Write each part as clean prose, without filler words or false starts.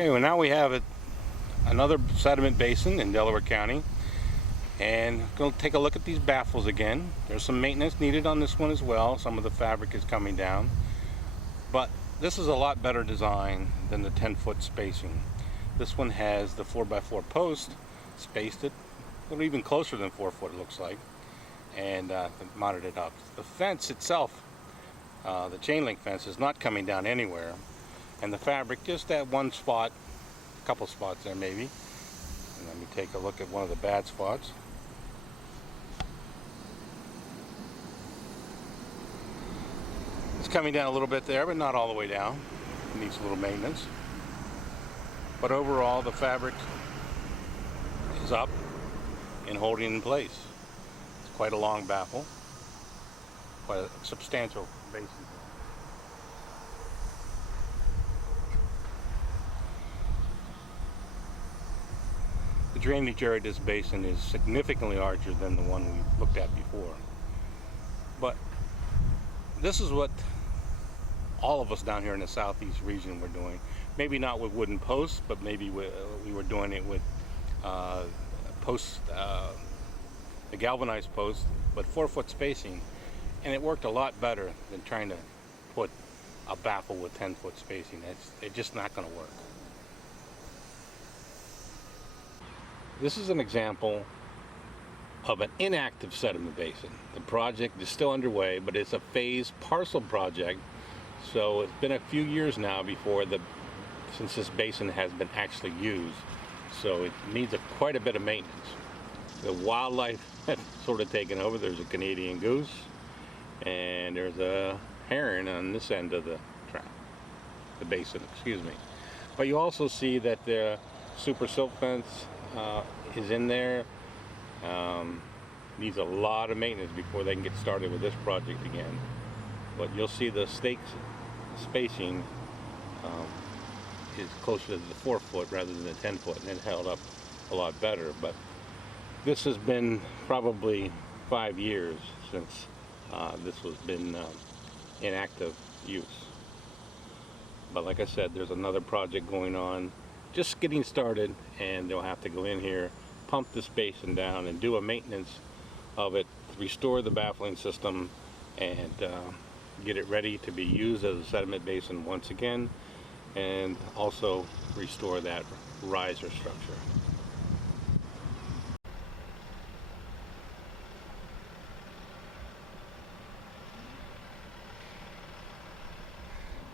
Okay, well now we have another sediment basin in Delaware County, and going to take a look at these baffles again. There's some maintenance needed on this one as well. Some of the fabric is coming down, but this is a lot better design than the 10-foot spacing. This one has the 4x4 post spaced it a little even closer than 4 foot, it looks like, and mounted it up. The fence itself, the chain link fence, is not coming down anywhere, and the fabric just at one spot, a couple spots there maybe. And let me take a look at one of the bad spots. It's coming down a little bit there, but not all the way down. It needs a little maintenance. But overall, the fabric is up and holding in place. It's quite a long baffle, quite a substantial basin. The drainage area of this basin is significantly larger than the one we looked at before. But this is what all of us down here in the southeast region were doing. Maybe not with wooden posts, but maybe we were doing it with posts, the galvanized posts, but 4 foot spacing, and it worked a lot better than trying to put a baffle with 10 foot spacing. It's just not going to work. This is an example of an inactive sediment basin. The project is still underway, but it's a phased parcel project, so it's been a few years now since this basin has been actually used, so it needs quite a bit of maintenance. The wildlife has sort of taken over. There's a Canadian goose, and there's a heron on this end of the basin, excuse me. But you also see that the super silt fence is in there. Needs a lot of maintenance before they can get started with this project again. But you'll see the stakes spacing is closer to the 4 foot rather than the 10 foot, and it held up a lot better. But this has been probably 5 years since this has been in active use. But like I said, there's another project going on, just getting started, and they'll have to go in here, pump this basin down, and do a maintenance of it, restore the baffling system, and get it ready to be used as a sediment basin once again, and also restore that riser structure.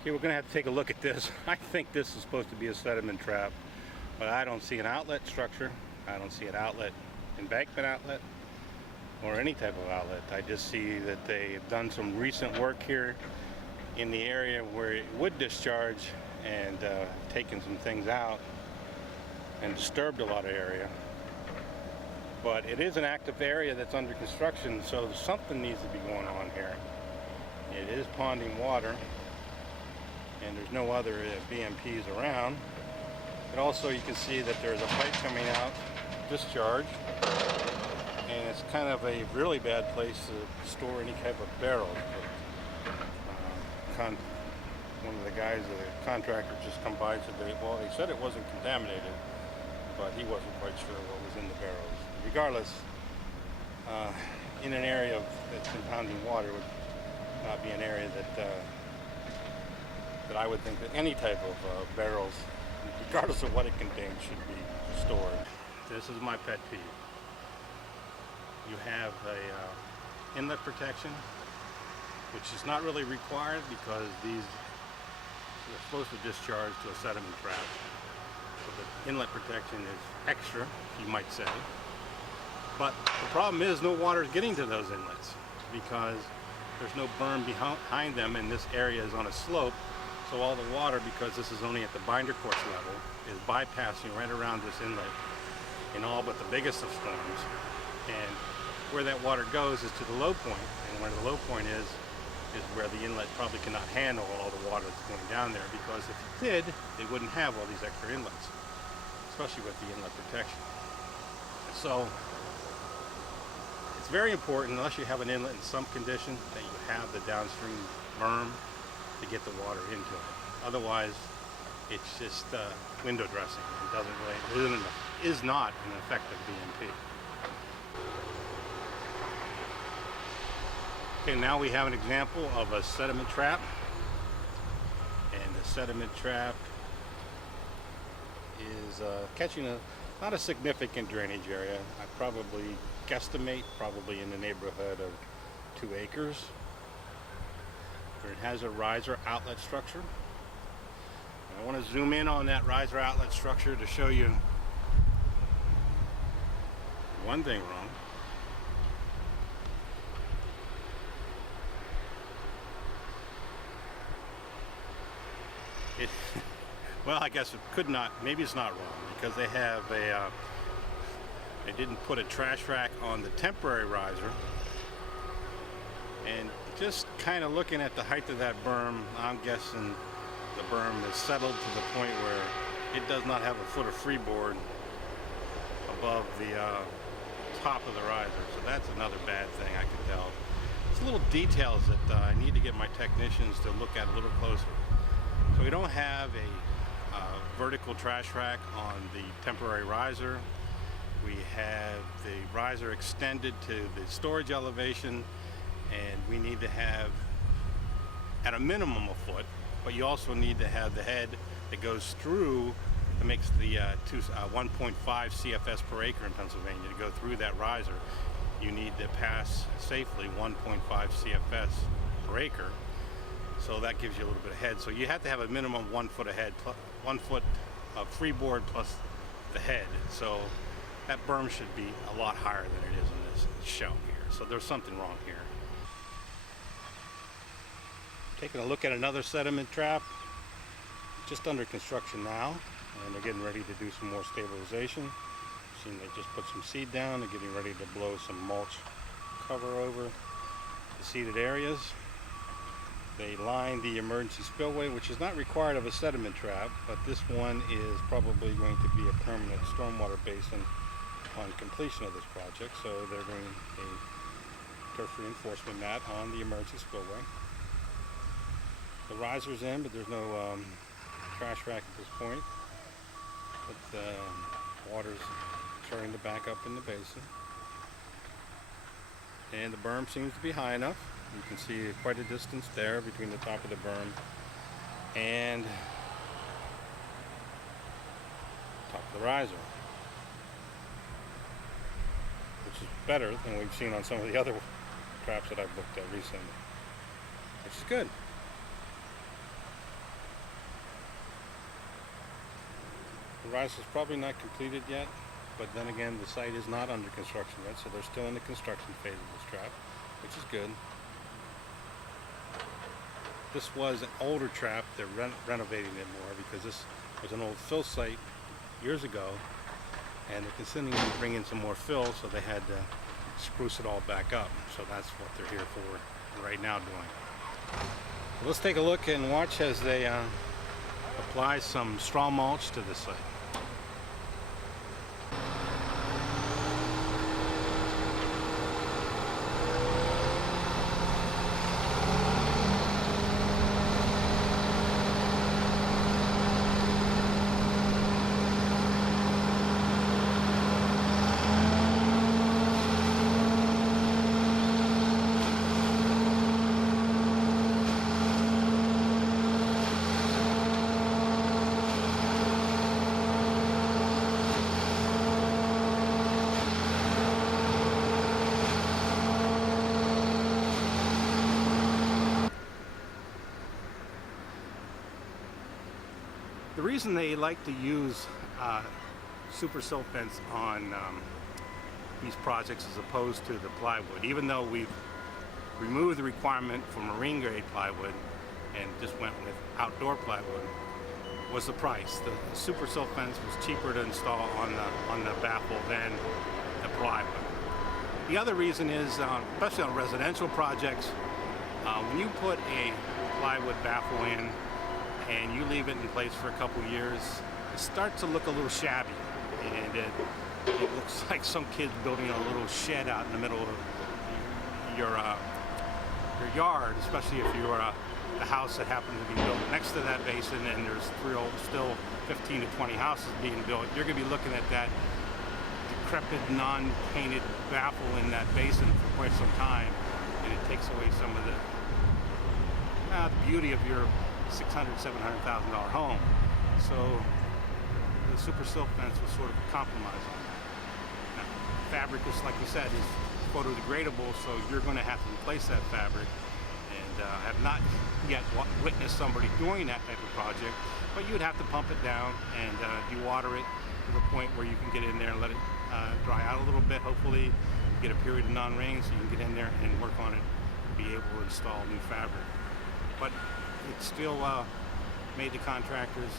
Okay, we're going to have to take a look at this. I think this is supposed to be a sediment trap, but I don't see an outlet structure. I don't see an outlet, embankment outlet, or any type of outlet. I just see that they've done some recent work here in the area where it would discharge, and taken some things out and disturbed a lot of area. But it is an active area that's under construction, so something needs to be going on here. It is ponding water, and there's no other BMPs around. But also you can see that there's a pipe coming out, discharge, and it's kind of a really bad place to store any type of barrels. One of the guys, the contractor, just come by and said, well, they said it wasn't contaminated, but he wasn't quite sure what was in the barrels. Regardless, in an area that's impounding water would not be an area that I would think that any type of barrels, regardless of what it contains, should be stored. This is my pet peeve. You have a inlet protection, which is not really required because these are supposed to discharge to a sediment trap. So the inlet protection is extra, you might say. But the problem is no water is getting to those inlets because there's no berm behind them, and this area is on a slope. So all the water, because this is only at the binder course level, is bypassing right around this inlet in all but the biggest of storms. And where that water goes is to the low point, and where the low point is where the inlet probably cannot handle all the water that's going down there, because if it did, they wouldn't have all these extra inlets, especially with the inlet protection. So it's very important, unless you have an inlet in some condition, that you have the downstream berm to get the water into it. Otherwise, It's just window dressing. It doesn't really, is not an effective BMP. Okay, now we have an example of a sediment trap. And the sediment trap is catching not a significant drainage area. I probably guesstimate probably in the neighborhood of 2 acres. But it has a riser outlet structure. And I want to zoom in on that riser outlet structure to show you one thing wrong. Well, I guess it could not, maybe it's not wrong, because they have they didn't put a trash rack on the temporary riser. And just kind of looking at the height of that berm, I'm guessing the berm is settled to the point where it does not have a foot of freeboard above the top of the riser. So that's another bad thing I can tell. It's little details that I need to get my technicians to look at a little closer. So we don't have a vertical trash rack on the temporary riser. We have the riser extended to the storage elevation, and we need to have at a minimum a foot, but you also need to have the head that goes through, that makes the 1.5 CFS per acre in Pennsylvania. To go through that riser, you need to pass safely 1.5 CFS per acre. So that gives you a little bit of head. So you have to have a minimum 1 foot of head, 1 foot of freeboard plus the head. So that berm should be a lot higher than it is in this show here. So there's something wrong here. Taking a look at another sediment trap, just under construction now, and they're getting ready to do some more stabilization. Seeing they just put some seed down. They're getting ready to blow some mulch cover over the seeded areas. They line the emergency spillway, which is not required of a sediment trap, but this one is probably going to be a permanent stormwater basin on completion of this project. So they're doing a turf reinforcement mat on the emergency spillway. The riser's in, but there's no trash rack at this point. But the water's starting to back up in the basin. And the berm seems to be high enough. You can see quite a distance there between the top of the berm and top of the riser, which is better than we've seen on some of the other traps that I've looked at recently, which is good. The riser is probably not completed yet, but then again the site is not under construction yet, so they're still in the construction phase of this trap, which is good. This was an older trap. They're renovating it more because this was an old fill site years ago, and they're continuing to bring in some more fill, so they had to spruce it all back up. So that's what they're here for right now doing. So let's take a look and watch as they apply some straw mulch to this site. The reason they like to use super silt fence on these projects as opposed to the plywood, even though we've removed the requirement for marine grade plywood and just went with outdoor plywood, was the price. The super silt fence was cheaper to install on the baffle than the plywood. The other reason is, especially on residential projects, when you put a plywood baffle in and you leave it in place for a couple years, it starts to look a little shabby, and it looks like some kid's building a little shed out in the middle of your yard, especially if you're the house that happened to be built next to that basin, and there's still 15 to 20 houses being built, you're going to be looking at that decrepit, non-painted baffle in that basin for quite some time, and it takes away some of the beauty of your $600,000, $700,000 home. So the super silk fence was sort of a compromise on that. Now, fabric is, like we said, is photodegradable, so you're going to have to replace that fabric. And I have not yet witnessed somebody doing that type of project, but you would have to pump it down and dewater it to the point where you can get in there and let it dry out a little bit. Hopefully get a period of non-rain so you can get in there and work on it and be able to install new fabric. But it still made the contractors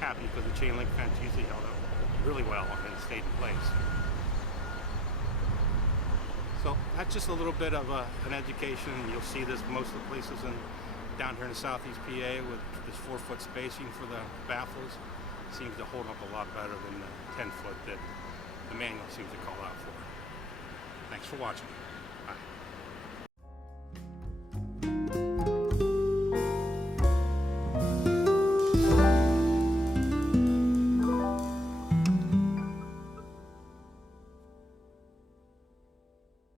happy, because the chain link fence usually held up really well and stayed in place. So that's just a little bit of an education. You'll see this most of the places down here in southeast PA with this 4-foot spacing for the baffles. It seems to hold up a lot better than the 10-foot that the manual seems to call out for. Thanks for watching.